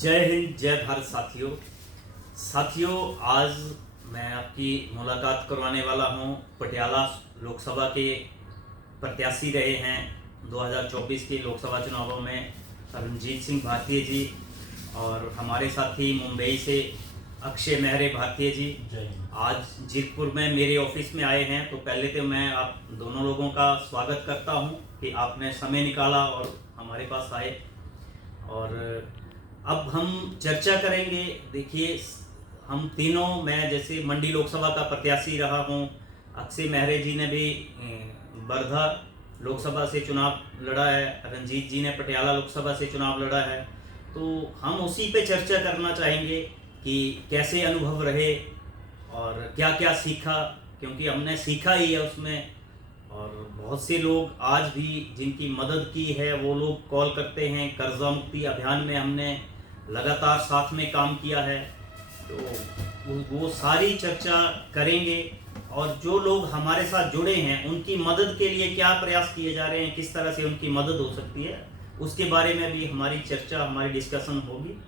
जय हिंद जय भारत साथियों आज मैं आपकी मुलाकात करवाने वाला हूं। पटियाला लोकसभा के प्रत्याशी रहे हैं 2024 के लोकसभा चुनावों में रणजीत सिंह भाटिया जी, और हमारे साथी मुंबई से अक्षय महरे भाटिया जी आज जीतपुर में मेरे ऑफिस में आए हैं। तो पहले तो मैं आप दोनों लोगों का स्वागत करता हूं कि आपने समय निकाला और हमारे पास आए। और अब हम चर्चा करेंगे। देखिए, हम तीनों, मैं जैसे मंडी लोकसभा का प्रत्याशी रहा हूँ, अक्षय महरे जी ने भी वर्धा लोकसभा से चुनाव लड़ा है, रणजीत जी ने पटियाला लोकसभा से चुनाव लड़ा है। तो हम उसी पे चर्चा करना चाहेंगे कि कैसे अनुभव रहे और क्या क्या सीखा, क्योंकि हमने सीखा ही है उसमें। और बहुत से लोग आज भी जिनकी मदद की है वो लोग कॉल करते हैं। कर्जा मुक्ति अभियान में हमने लगातार साथ में काम किया है, तो वो सारी चर्चा करेंगे। और जो लोग हमारे साथ जुड़े हैं उनकी मदद के लिए क्या प्रयास किए जा रहे हैं, किस तरह से उनकी मदद हो सकती है, उसके बारे में भी हमारी चर्चा, हमारी डिस्कशन होगी।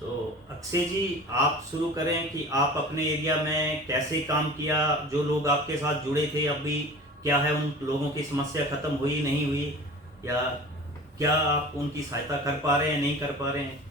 तो अक्षय जी, आप शुरू करें कि आप अपने एरिया में कैसे काम किया, जो लोग आपके साथ जुड़े थे अभी क्या है, उन लोगों की समस्या खत्म हुई नहीं हुई, या क्या आप उनकी सहायता कर पा रहे हैं, नहीं कर पा रहे हैं।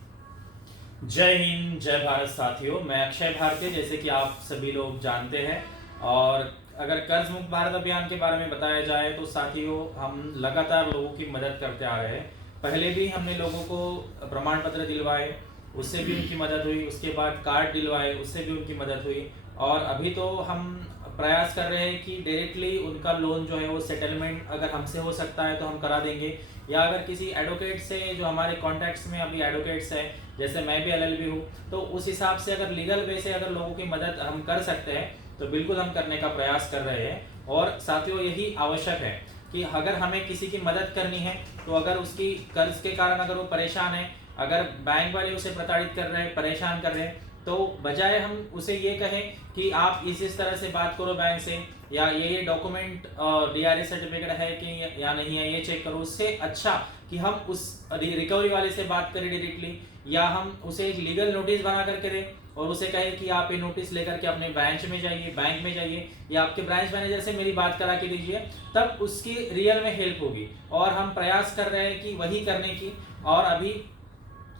जय हिंद जय भारत साथियों, मैं अक्षय भारती, जैसे कि आप सभी लोग जानते हैं। और अगर कर्ज मुक्त भारत अभियान के बारे में बताया जाए तो साथियों, हम लगातार लोगों की मदद करते आ रहे हैं। पहले भी हमने लोगों को प्रमाण पत्र दिलवाए, उससे भी उनकी मदद हुई। उसके बाद कार्ड दिलवाए, उससे भी उनकी मदद हुई। और अभी तो हम प्रयास कर रहे हैं कि डायरेक्टली उनका लोन जो है वो सेटलमेंट अगर हमसे हो सकता है तो हम करा देंगे, या अगर किसी एडवोकेट से, जो हमारे कॉन्टैक्ट्स में अभी एडवोकेट्स हैं, जैसे मैं भी एलएलबी हूँ, तो उस हिसाब से अगर लीगल वे से अगर लोगों की मदद हम कर सकते हैं तो बिल्कुल हम करने का प्रयास कर रहे हैं। और साथियों, यही आवश्यक है कि अगर हमें किसी की मदद करनी है तो अगर उसकी कर्ज के कारण अगर वो परेशान है, अगर बैंक वाले उसे प्रताड़ित कर रहे हैं, परेशान कर रहे हैं, तो बजाय हम उसे ये कहें कि आप इस तरह से बात करो बैंक से, या ये डॉक्यूमेंट डीआरए सर्टिफिकेट है कि या नहीं है, ये चेक करो, उससे अच्छा कि हम उस रिकवरी वाले से बात करें डायरेक्टली, या हम उसे एक लीगल नोटिस बना कर करें और उसे कहें कि आप ये नोटिस लेकर के अपने ब्रांच में जाइए, बैंक में जाइए, या आपके ब्रांच मैनेजर से मेरी बात करा के दीजिए, तब उसकी रियल में हेल्प होगी। और हम प्रयास कर रहे हैं कि वही करने की। और अभी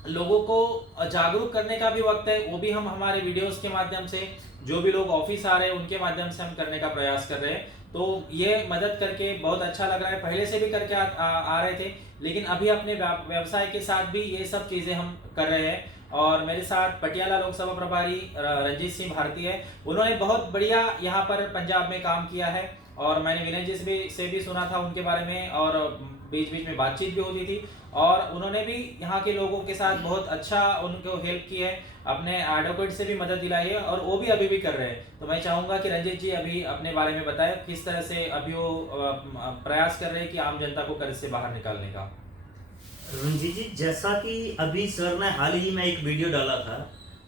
लोगों को जागरूक करने का भी वक्त है, वो भी हम हमारे वीडियोस के माध्यम से, जो भी लोग ऑफिस आ रहे हैं उनके माध्यम से हम करने का प्रयास कर रहे हैं। तो ये मदद करके बहुत अच्छा लग रहा है। पहले से भी करके आ रहे थे, लेकिन अभी अपने व्यवसाय के साथ भी ये सब चीजें हम कर रहे हैं। और मेरे साथ पटियाला लोकसभा प्रभारी रणजीत सिंह भारती है। उन्होंने बहुत बढ़िया यहाँ पर पंजाब में काम किया है, और मैंने विनय जी से भी सुना था उनके बारे में, और बीच बीच में बातचीत भी होती थी। और उन्होंने भी यहाँ के लोगों के साथ बहुत अच्छा उनको हेल्प की है, अपने एडवोकेट से भी मदद दिलाई है, और वो भी अभी भी कर रहे हैं। तो मैं चाहूंगा कि रंजीत जी अभी अपने बारे में बताएं, किस तरह से अभी वो प्रयास कर रहे हैं कि आम जनता को कर्ज से बाहर निकालने का। रणजीत जी, जैसा कि अभी सर ने हाल ही में एक वीडियो डाला था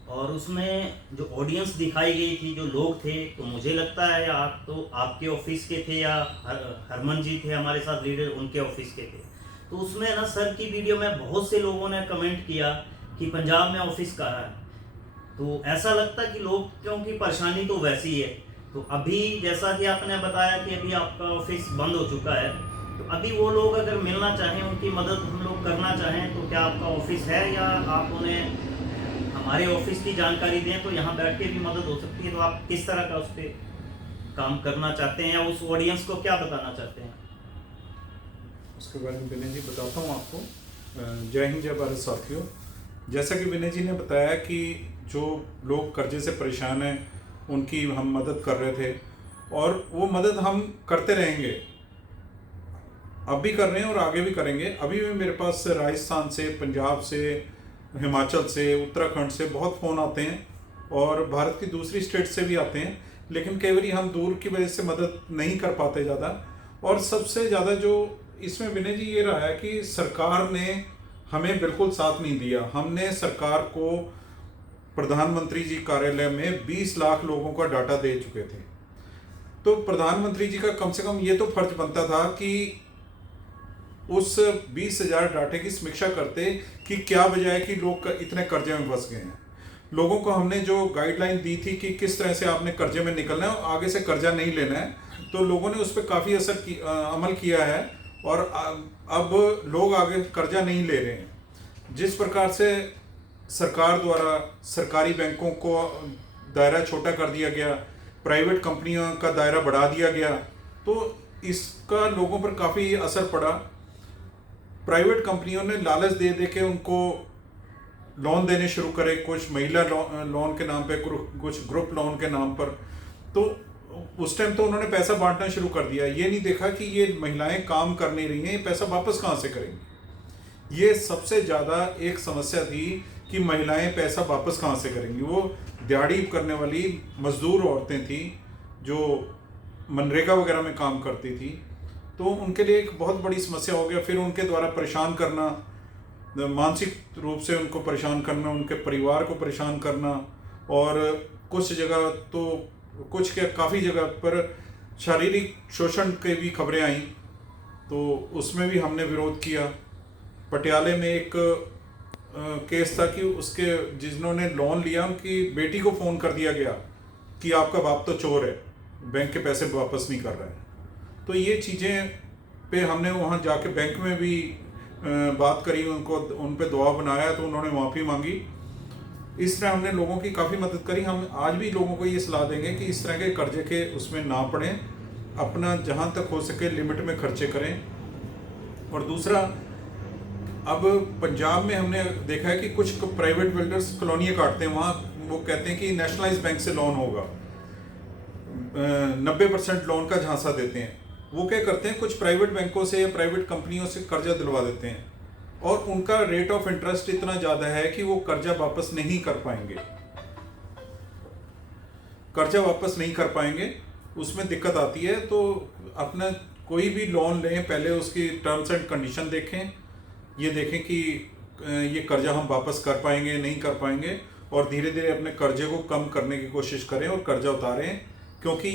और उसमें जो ऑडियंस दिखाई गई थी, जो लोग थे, तो मुझे लगता है आप तो आपके ऑफिस के थे, या हरमन जी थे हमारे साथ लीडर, उनके ऑफिस के थे। तो उसमें ना सर की वीडियो में बहुत से लोगों ने कमेंट किया कि पंजाब में ऑफिस कहाँ है। तो ऐसा लगता कि लोग, क्योंकि परेशानी तो वैसी है। तो अभी जैसा कि आपने बताया कि अभी आपका ऑफिस बंद हो चुका है, तो अभी वो लोग अगर मिलना चाहें, उनकी मदद हम लोग करना चाहें, तो क्या आपका ऑफिस है, या आप उन्हें हमारे ऑफिस की जानकारी दें तो यहाँ बैठ के भी मदद हो सकती है। तो आप किस तरह का उस पर काम करना चाहते हैं, या उस ऑडियंस को क्या बताना चाहते हैं? उसके बारे में विनय जी बताता हूँ आपको। जय हिंद जय भारत साथियों, जैसा कि विनय जी ने बताया कि जो लोग कर्जे से परेशान हैं उनकी हम मदद कर रहे थे, और वो मदद हम करते रहेंगे, अब भी कर रहे हैं और आगे भी करेंगे। अभी भी मेरे पास राजस्थान से, पंजाब से, हिमाचल से, उत्तराखंड से बहुत फ़ोन आते हैं, और भारत की दूसरी स्टेट से भी आते हैं, लेकिन कई बार हम दूर की वजह से मदद नहीं कर पाते ज़्यादा। और सबसे ज़्यादा जो इसमें विनय जी ये रहा है कि सरकार ने हमें बिल्कुल साथ नहीं दिया। हमने सरकार को प्रधानमंत्री जी कार्यालय में 20 लाख लोगों का डाटा दे चुके थे, तो प्रधानमंत्री जी का कम से कम ये तो फर्ज बनता था कि उस 20,000 डाटे की समीक्षा करते कि क्या वजह है कि लोग इतने कर्जे में फंस गए हैं। लोगों को हमने जो गाइडलाइन दी थी कि किस तरह से आपने कर्जे में निकलना है और आगे से कर्जा नहीं लेना है, तो लोगों ने उस पर काफ़ी अमल किया है और अब लोग आगे कर्जा नहीं ले रहे हैं। जिस प्रकार से सरकार द्वारा सरकारी बैंकों को दायरा छोटा कर दिया गया, प्राइवेट कंपनियों का दायरा बढ़ा दिया गया, तो इसका लोगों पर काफ़ी असर पड़ा। प्राइवेट कंपनियों ने लालच दे दे के उनको लोन देने शुरू करे, कुछ महिला लोन के नाम पे, कुछ ग्रुप लोन के नाम पर। तो उस टाइम तो उन्होंने पैसा बांटना शुरू कर दिया, ये नहीं देखा कि ये महिलाएं काम कर नहीं रही हैं, ये पैसा वापस कहाँ से करेंगी। ये सबसे ज़्यादा एक समस्या थी कि महिलाएं पैसा वापस कहाँ से करेंगी। वो दिहाड़ी करने वाली मजदूर औरतें थी जो मनरेगा वगैरह में काम करती थी, तो उनके लिए एक बहुत बड़ी समस्या हो गया। फिर उनके द्वारा परेशान करना, मानसिक रूप से उनको परेशान करना, उनके परिवार को परेशान करना, और कुछ जगह तो कुछ क्या काफ़ी जगह पर शारीरिक शोषण के भी खबरें आईं, तो उसमें भी हमने विरोध किया। पटियाले में एक केस था कि उसके जिन्होंने लोन लिया उनकी बेटी को फ़ोन कर दिया गया कि आपका बाप तो चोर है, बैंक के पैसे वापस नहीं कर रहा है। तो ये चीज़ें पे हमने वहाँ जाके बैंक में भी बात करी, उनको उन पे दबाव बनाया, तो उन्होंने माफ़ी मांगी। इस तरह हमने लोगों की काफ़ी मदद करी। हम आज भी लोगों को ये सलाह देंगे कि इस तरह के कर्जे के उसमें ना पड़ें, अपना जहाँ तक हो सके लिमिट में खर्चे करें। और दूसरा, अब पंजाब में हमने देखा है कि कुछ प्राइवेट बिल्डर्स कॉलोनियाँ काटते हैं, वहाँ वो कहते हैं कि नेशनलाइज बैंक से लोन होगा, 90% लोन का झांसा देते हैं। वो क्या करते हैं, कुछ प्राइवेट बैंकों से या प्राइवेट कंपनियों से कर्जा दिलवा देते हैं, और उनका रेट ऑफ इंटरेस्ट इतना ज़्यादा है कि वो कर्जा वापस नहीं कर पाएंगे, उसमें दिक्कत आती है। तो अपना कोई भी लोन लें, पहले उसकी टर्म्स एंड कंडीशन देखें, ये देखें कि ये कर्जा हम वापस कर पाएंगे नहीं कर पाएंगे, और धीरे धीरे अपने कर्जे को कम करने की कोशिश करें और कर्जा उतारें। क्योंकि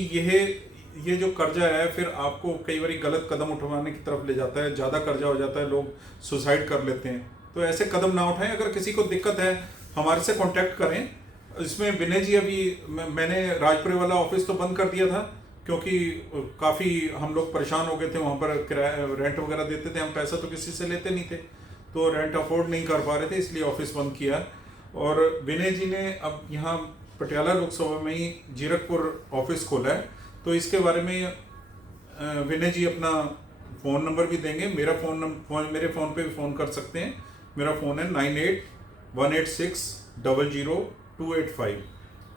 ये जो कर्जा है फिर आपको कई बार गलत कदम उठवाने की तरफ ले जाता है, ज़्यादा कर्जा हो जाता है, लोग सुसाइड कर लेते हैं। तो ऐसे कदम ना उठाएं। अगर किसी को दिक्कत है हमारे से कांटेक्ट करें। इसमें विनय जी, अभी मैंने राजपुरे वाला ऑफिस तो बंद कर दिया था क्योंकि काफ़ी हम लोग परेशान हो गए थे। वहाँ पर किराया रेंट वगैरह देते थे, हम पैसा तो किसी से लेते नहीं थे, तो रेंट अफोर्ड नहीं कर पा रहे थे, इसलिए ऑफिस बंद किया। और विनय जी ने अब यहाँ पटियाला लोकसभा में ही जीरकपुर ऑफिस खोला है, तो इसके बारे में विनय जी अपना फ़ोन नंबर भी देंगे। मेरा मेरे फ़ोन पे भी फ़ोन कर सकते हैं। मेरा फ़ोन है 9818600285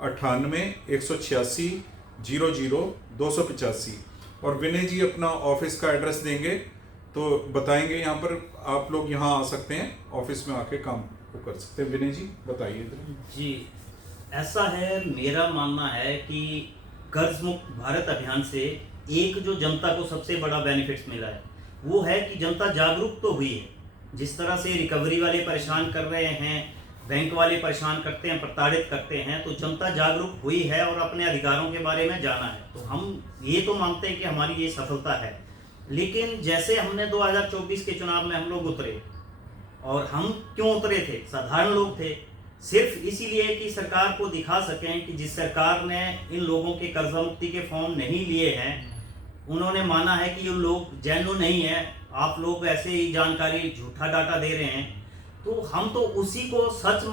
9818600285। और विनय जी अपना ऑफिस का एड्रेस देंगे, तो बताएंगे यहाँ पर आप लोग यहाँ आ सकते हैं, ऑफिस में आके काम को कर सकते हैं। विनय जी बताइए। जी, ऐसा है, मेरा मानना है कि कर्ज मुक्त भारत अभियान से एक जो जनता को सबसे बड़ा बेनिफिट्स मिला है वो है कि जनता जागरूक तो हुई है। जिस तरह से रिकवरी वाले परेशान कर रहे हैं, बैंक वाले परेशान करते हैं, प्रताड़ित करते हैं, तो जनता जागरूक हुई है और अपने अधिकारों के बारे में जाना है। तो हम ये तो मानते हैं कि हमारी ये सफलता है। लेकिन जैसे हमने 2024 के चुनाव में हम लोग उतरे, और हम क्यों उतरे थे? साधारण लोग थे, सिर्फ इसीलिए कि सरकार को दिखा सकें कि जिस सरकार ने इन लोगों के कर्जा मुक्ति के फॉर्म नहीं लिए हैं, उन्होंने माना है कि ये लोग जेन्युइन नहीं है, आप लोग ऐसे ही जानकारी झूठा डाटा दे रहे हैं। तो हम तो उसी को सच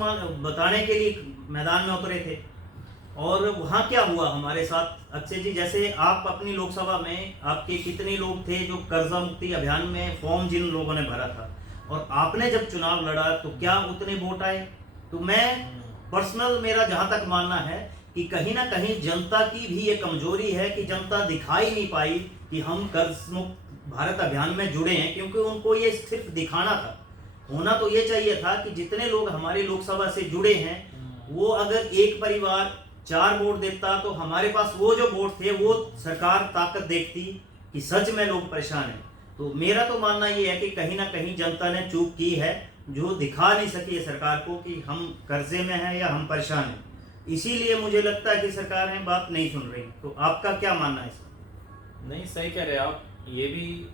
बताने के लिए मैदान में उतरे थे। और वहाँ क्या हुआ हमारे साथ अक्षय जी, जैसे आप अपनी लोकसभा में आपके कितने लोग थे जो कर्जा मुक्ति अभियान में फॉर्म जिन लोगों ने भरा था, और आपने जब चुनाव लड़ा तो क्या उतने वोट आए? तो मैं पर्सनल, मेरा जहाँ तक मानना है कि कहीं ना कहीं जनता की भी ये कमजोरी है कि जनता दिखा ही नहीं पाई कि हम कर्ज मुक्त भारत अभियान में जुड़े हैं, क्योंकि उनको ये सिर्फ दिखाना था। होना तो ये चाहिए था कि जितने लोग हमारी लोकसभा से जुड़े हैं, वो अगर एक परिवार 4 वोट देता तो हमारे पास वो जो वोट थे वो सरकार ताकत देखती कि सच में लोग परेशान हैं। तो मेरा तो मानना ये है कि कहीं ना कहीं जनता ने चूक की है, जो दिखा नहीं सकी है सरकार को कि हम कर्जे में हैं या हम परेशान हैं। इसीलिए मुझे लगता है कि सरकार है बात नहीं सुन रही। तो आपका क्या मानना है इसमें? नहीं, सही कह रहे हैं आप। ये भी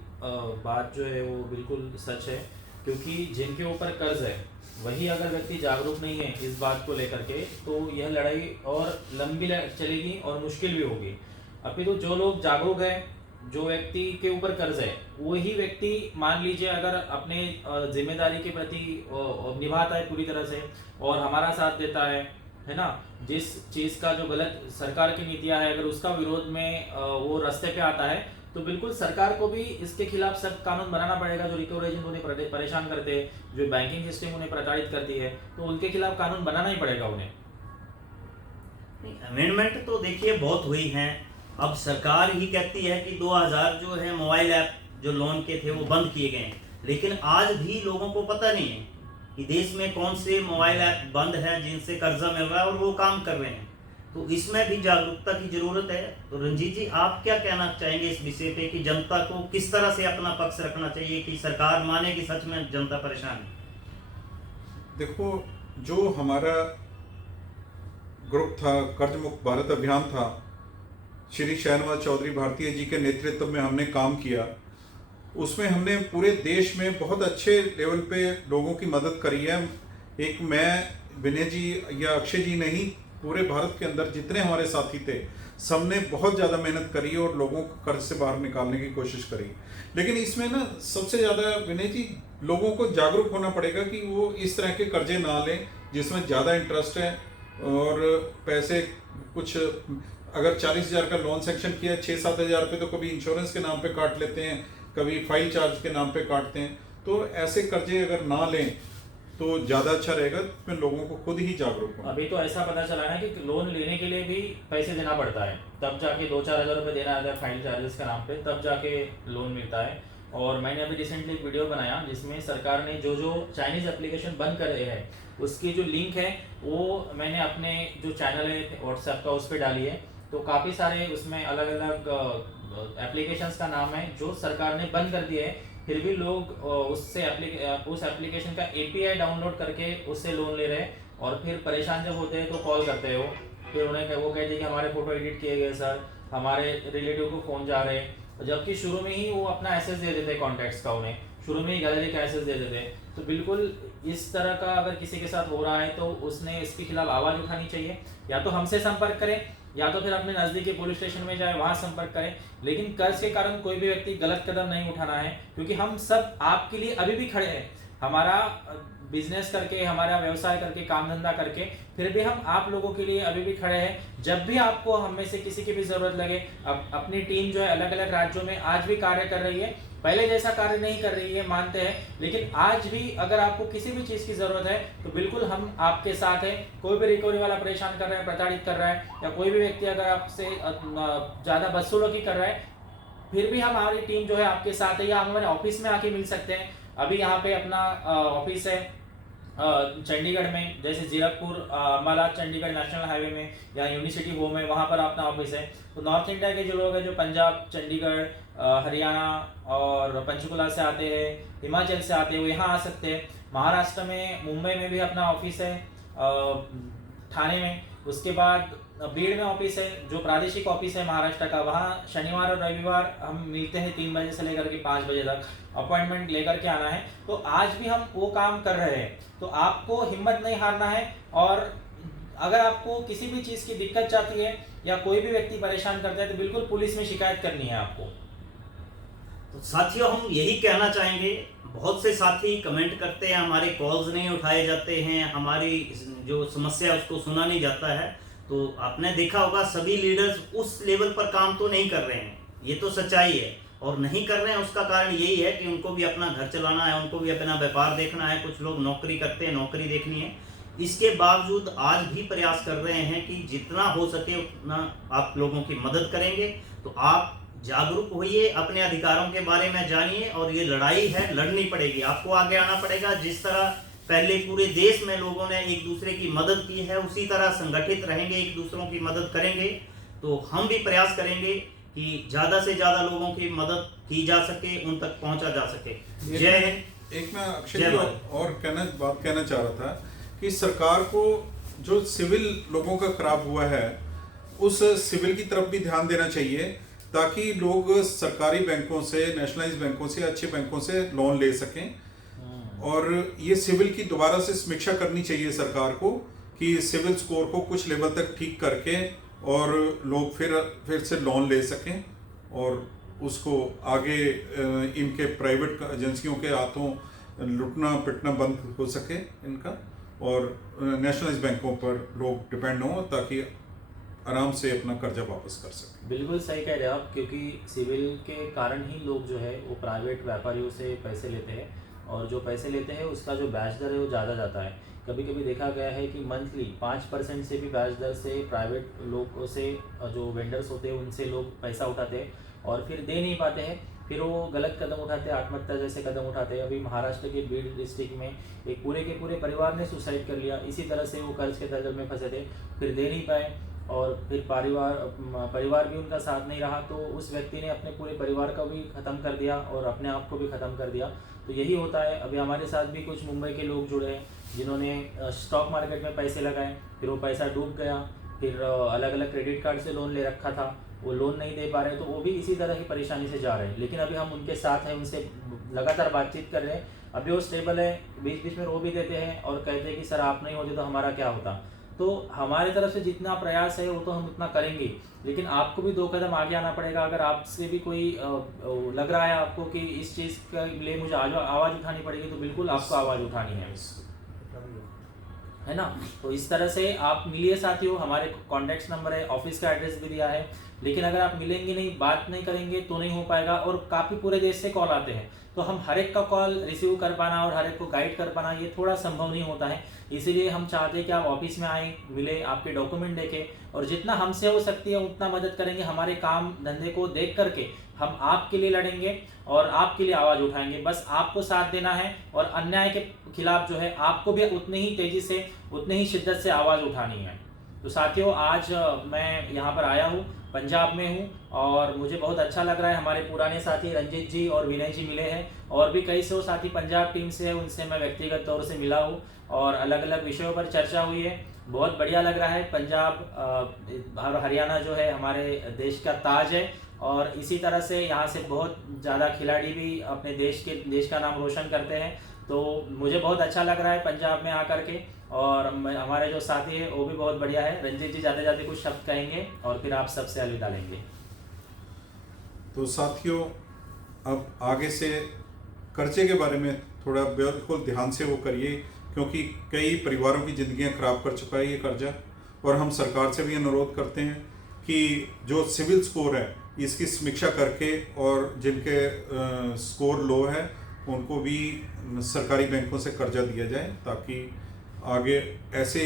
बात जो है वो बिल्कुल सच है, क्योंकि जिनके ऊपर कर्ज है वही अगर व्यक्ति जागरूक नहीं है इस बात को लेकर के, तो यह लड़ाई और लंबी चलेगी और मुश्किल भी होगी। अभी तो जो लोग जागरूक है, जो व्यक्ति के ऊपर कर्ज है, वही व्यक्ति मान लीजिए अगर अपने जिम्मेदारी के प्रति निभाता है पूरी तरह से और हमारा साथ देता है ना, जिस चीज़ का जो गलत सरकार की नीतियां है अगर उसका विरोध में वो रास्ते पे आता है, तो बिल्कुल सरकार को भी इसके खिलाफ सख्त कानून बनाना पड़ेगा। जो रिकवरी एजेंट उन्हें परेशान करते हैं, जो बैंकिंग सिस्टम उन्हें प्रताड़ित करती है, तो उनके खिलाफ कानून बनाना ही पड़ेगा उन्हें। अमेंडमेंट तो देखिए बहुत हुई हैं। अब सरकार ही कहती है कि 2000 जो है मोबाइल ऐप जो लोन के थे वो बंद किए गए हैं, लेकिन आज भी लोगों को पता नहीं है कि देश में कौन से मोबाइल ऐप बंद है जिनसे कर्जा मिल रहा है और वो काम कर रहे हैं। तो इसमें भी जागरूकता की जरूरत है। तो रंजीत जी, आप क्या कहना चाहेंगे इस विषय पे कि जनता को किस तरह से अपना पक्ष रखना चाहिए कि सरकार माने कि सच में जनता परेशान है? देखो, जो हमारा ग्रुप था, कर्ज मुक्त भारत अभियान था, श्री शहनवाज चौधरी भारतीय जी के नेतृत्व में हमने काम किया। उसमें हमने पूरे देश में बहुत अच्छे लेवल पे लोगों की मदद करी है। एक मैं, विनय जी या अक्षय जी नहीं, पूरे भारत के अंदर जितने हमारे साथी थे सबने बहुत ज़्यादा मेहनत करी और लोगों को कर्ज से बाहर निकालने की कोशिश करी। लेकिन इसमें ना सबसे ज़्यादा विनय जी, लोगों को जागरूक होना पड़ेगा कि वो इस तरह के कर्जे ना लें जिसमें ज़्यादा इंटरेस्ट है और पैसे कुछ, अगर 40,000 का लोन सेक्शन किया, 6-7 हज़ार रुपये तो कभी इंश्योरेंस के नाम पे काट लेते हैं, कभी फाइल चार्ज के नाम पे काटते हैं। तो ऐसे कर्जे अगर ना लें तो ज़्यादा अच्छा रहेगा, इसमें लोगों को खुद ही जागरूक होना। अभी तो ऐसा पता चला है कि लोन लेने के लिए भी पैसे देना पड़ता है, तब जाके 2-4 हज़ार रुपये देना आता है फाइल चार्जेस के नाम पे, तब जाके लोन मिलता है। और मैंने अभी रिसेंटली एक वीडियो बनाया जिसमें सरकार ने जो जो चाइनीज़ एप्लीकेशन बंद कर रहे हैं उसकी जो लिंक है वो मैंने अपने जो चैनल है व्हाट्सएप का उस पर डाली है। तो काफ़ी सारे उसमें अलग अलग एप्लीकेशंस का नाम है जो सरकार ने बंद कर दिए है, फिर भी लोग उससे उस एप्लीकेशन का API डाउनलोड करके उससे लोन ले रहे हैं। और फिर परेशान जब होते हैं तो कॉल करते हैं फिर उन्हें वो कहते हैं कि हमारे फोटो एडिट किए गए सर, हमारे रिलेटिव को फ़ोन जा रहे हैं, जबकि शुरू में ही वो अपना एसेस दे देते कॉन्टैक्ट्स का, उन्हें शुरू में ही गैलरी का एसेस दे देते। तो बिल्कुल इस तरह का अगर किसी के साथ हो रहा है तो उसने इसके खिलाफ आवाज़ उठानी चाहिए, या तो हमसे संपर्क करें या तो फिर अपने नज़दीकी पुलिस स्टेशन में जाए वहाँ संपर्क करें। लेकिन कर्ज के कारण कोई भी व्यक्ति गलत कदम नहीं उठाना है, क्योंकि हम सब आपके लिए अभी भी खड़े हैं। हमारा बिजनेस करके, हमारा व्यवसाय करके, काम धंधा करके, फिर भी हम आप लोगों के लिए अभी भी खड़े हैं। जब भी आपको हम में से किसी की भी ज़रूरत लगे, अपनी टीम जो है अलग अलग राज्यों में आज भी कार्य कर रही है, पहले जैसा कार्य नहीं कर रही है मानते हैं, लेकिन आज भी अगर आपको किसी भी चीज़ की ज़रूरत है तो बिल्कुल हम आपके साथ हैं। कोई भी रिकवरी वाला परेशान कर रहा है, प्रताड़ित कर रहा है, या कोई भी व्यक्ति अगर आपसे ज़्यादा बदसलूकी कर रहा है, फिर भी हमारी टीम जो है आपके साथ है, या हम हमारे ऑफिस में आके मिल सकते हैं। अभी यहाँ पे अपना ऑफिस है चंडीगढ़ में, जैसे जीरकपुर अम्बाला चंडीगढ़ नेशनल हाईवे में, या यूनिवर्सिटी होम है, वहाँ पर अपना ऑफिस है। तो नॉर्थ इंडिया के जो लोग हैं, जो पंजाब, चंडीगढ़, हरियाणा और पंचकुला से आते हैं, हिमाचल से आते हैं, वो यहाँ आ सकते हैं। महाराष्ट्र में मुंबई में भी अपना ऑफिस है, ठाणे में, उसके बाद बीड़ में ऑफिस है, जो प्रादेशिक ऑफिस है महाराष्ट्र का, वहाँ शनिवार और रविवार हम मिलते हैं 3 बजे से लेकर के 5 बजे तक, अपॉइंटमेंट लेकर के आना है। तो आज भी हम वो काम कर रहे हैं। तो आपको हिम्मत नहीं हारना है, और अगर आपको किसी भी चीज़ की दिक्कत जाती है या कोई भी व्यक्ति परेशान करता है तो बिल्कुल पुलिस में शिकायत करनी है आपको। तो साथियों, हम यही कहना चाहेंगे, बहुत से साथी कमेंट करते हैं, हमारे कॉल्स नहीं उठाए जाते हैं, हमारी जो समस्या है उसको सुना नहीं जाता है। तो आपने देखा होगा सभी लीडर्स उस लेवल पर काम तो नहीं कर रहे हैं, ये तो सच्चाई है। और नहीं कर रहे हैं उसका कारण यही है कि उनको भी अपना घर चलाना है, उनको भी अपना व्यापार देखना है, कुछ लोग नौकरी करते हैं, नौकरी देखनी है। इसके बावजूद आज भी प्रयास कर रहे हैं कि जितना हो सके उतना आप लोगों की मदद करेंगे। तो आप जागरूक होइए, अपने अधिकारों के बारे में जानिए, और ये लड़ाई है, लड़नी पड़ेगी, आपको आगे आना पड़ेगा। जिस तरह पहले पूरे देश में लोगों ने एक दूसरे की मदद की है, उसी तरह संगठित रहेंगे, एक दूसरों की मदद करेंगे। तो हम भी प्रयास करेंगे कि ज़्यादा से ज़्यादा लोगों की मदद की जा सके, उन तक पहुंचा जा सके। जय हिंद। एक मैं अक्षय और बात कहना चाह रहा था कि सरकार को जो सिविल लोगों का खराब हुआ है, उस सिविल की तरफ भी ध्यान देना चाहिए। ताकि लोग सरकारी बैंकों से, नेशनलाइज बैंकों से, अच्छे बैंकों से लोन ले सकें। और ये सिविल की दोबारा से समीक्षा करनी चाहिए सरकार को कि सिविल स्कोर को कुछ लेवल तक ठीक करके और लोग फिर से लोन ले सकें और उसको आगे इनके प्राइवेट एजेंसियों के हाथों लुटना पिटना बंद हो सके इनका, और नेशनलाइज बैंकों पर लोग डिपेंड हों ताकि आराम से अपना कर्जा वापस कर सकें। बिल्कुल सही कह रहे हैं आप, क्योंकि सिविल के कारण ही लोग जो है वो प्राइवेट व्यापारियों से पैसे लेते हैं, और जो पैसे लेते हैं उसका जो ब्याज दर है वो ज़्यादा जाता है। कभी कभी देखा गया है कि मंथली 5% से भी ब्याज दर से प्राइवेट लोगों से, जो वेंडर्स होते हैं उनसे लोग पैसा उठाते हैं और फिर दे नहीं पाते हैं, फिर वो गलत कदम उठाते हैं, आत्महत्या जैसे कदम उठाते हैं। अभी महाराष्ट्र के बीड डिस्ट्रिक्ट में एक पूरे के पूरे परिवार ने सुसाइड कर लिया, इसी तरह से वो कर्ज के दलदल में फंसे थे, फिर दे नहीं पाए और फिर परिवार भी उनका साथ नहीं रहा, तो उस व्यक्ति ने अपने पूरे परिवार का भी ख़त्म कर दिया और अपने आप को भी ख़त्म कर दिया। तो यही होता है। अभी हमारे साथ भी कुछ मुंबई के लोग जुड़े हैं जिन्होंने स्टॉक मार्केट में पैसे लगाए, फिर वो पैसा डूब गया, फिर अलग अलग क्रेडिट कार्ड से लोन ले रखा था, वो लोन नहीं दे पा रहे, तो वो भी इसी तरह की परेशानी से जा रहे हैं। लेकिन अभी हम उनके साथ हैं, उनसे लगातार बातचीत कर रहे हैं, अभी वो स्टेबल है। बीच बीच में रो भी देते हैं और कहते हैं कि सर आप नहीं होते तो हमारा क्या होता। तो हमारी तरफ से जितना प्रयास है वो तो हम उतना करेंगे, लेकिन आपको भी 2 कदम आगे आना पड़ेगा। अगर आपसे भी कोई लग रहा है आपको कि इस चीज़ के लिए मुझे आवाज़ उठानी पड़ेगी, तो बिल्कुल आपको आवाज़ उठानी है ना। तो इस तरह से आप मिलिए साथियों, हमारे कॉन्टैक्ट नंबर है, ऑफिस का एड्रेस भी दिया है। लेकिन अगर आप मिलेंगे नहीं, बात नहीं करेंगे तो नहीं हो पाएगा। और काफ़ी पूरे देश से कॉल आते हैं, तो हम हर एक का कॉल रिसीव कर पाना और हर एक को गाइड कर पाना ये थोड़ा संभव नहीं होता है। इसीलिए हम चाहते हैं कि आप ऑफिस में आएँ, मिले, आपके डॉक्यूमेंट देखें और जितना हमसे हो सकती है उतना मदद करेंगे। हमारे काम धंधे को देख करके हम आपके लिए लड़ेंगे और आपके लिए आवाज़ उठाएंगे। बस आपको साथ देना है और अन्याय के खिलाफ जो है आपको भी उतनी ही तेज़ी से, उतनी ही शिद्दत से आवाज़ उठानी है। तो साथियों, आज मैं यहाँ पर आया हूँ, पंजाब में हूँ और मुझे बहुत अच्छा लग रहा है। हमारे पुराने साथी रंजीत जी और विनय जी मिले हैं और भी कई सौ साथी पंजाब टीम से है, उनसे मैं व्यक्तिगत तौर से मिला हूँ और अलग अलग विषयों पर चर्चा हुई है। बहुत बढ़िया लग रहा है। पंजाब और हरियाणा जो है हमारे देश का ताज है और इसी तरह से यहाँ से बहुत ज़्यादा खिलाड़ी भी अपने देश का नाम रोशन करते हैं। तो मुझे बहुत अच्छा लग रहा है पंजाब में आकर के, और हमारे जो साथी है वो भी बहुत बढ़िया है। रंजीत जी जाते जाते कुछ शब्द कहेंगे और फिर आप सबसे अलविदा लेंगे। तो साथियों, अब आगे से कर्जे के बारे में थोड़ा बिल्कुल ध्यान से वो करिए, क्योंकि कई परिवारों की ज़िंदगियां खराब कर चुका है ये कर्जा। और हम सरकार से भी अनुरोध करते हैं कि जो सिविल स्कोर है इसकी समीक्षा करके और जिनके स्कोर लो है उनको भी सरकारी बैंकों से कर्जा दिया जाए, ताकि आगे ऐसे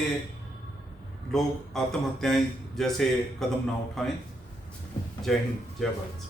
लोग आत्महत्याएं जैसे कदम ना उठाएं। जय हिंद, जय भारत।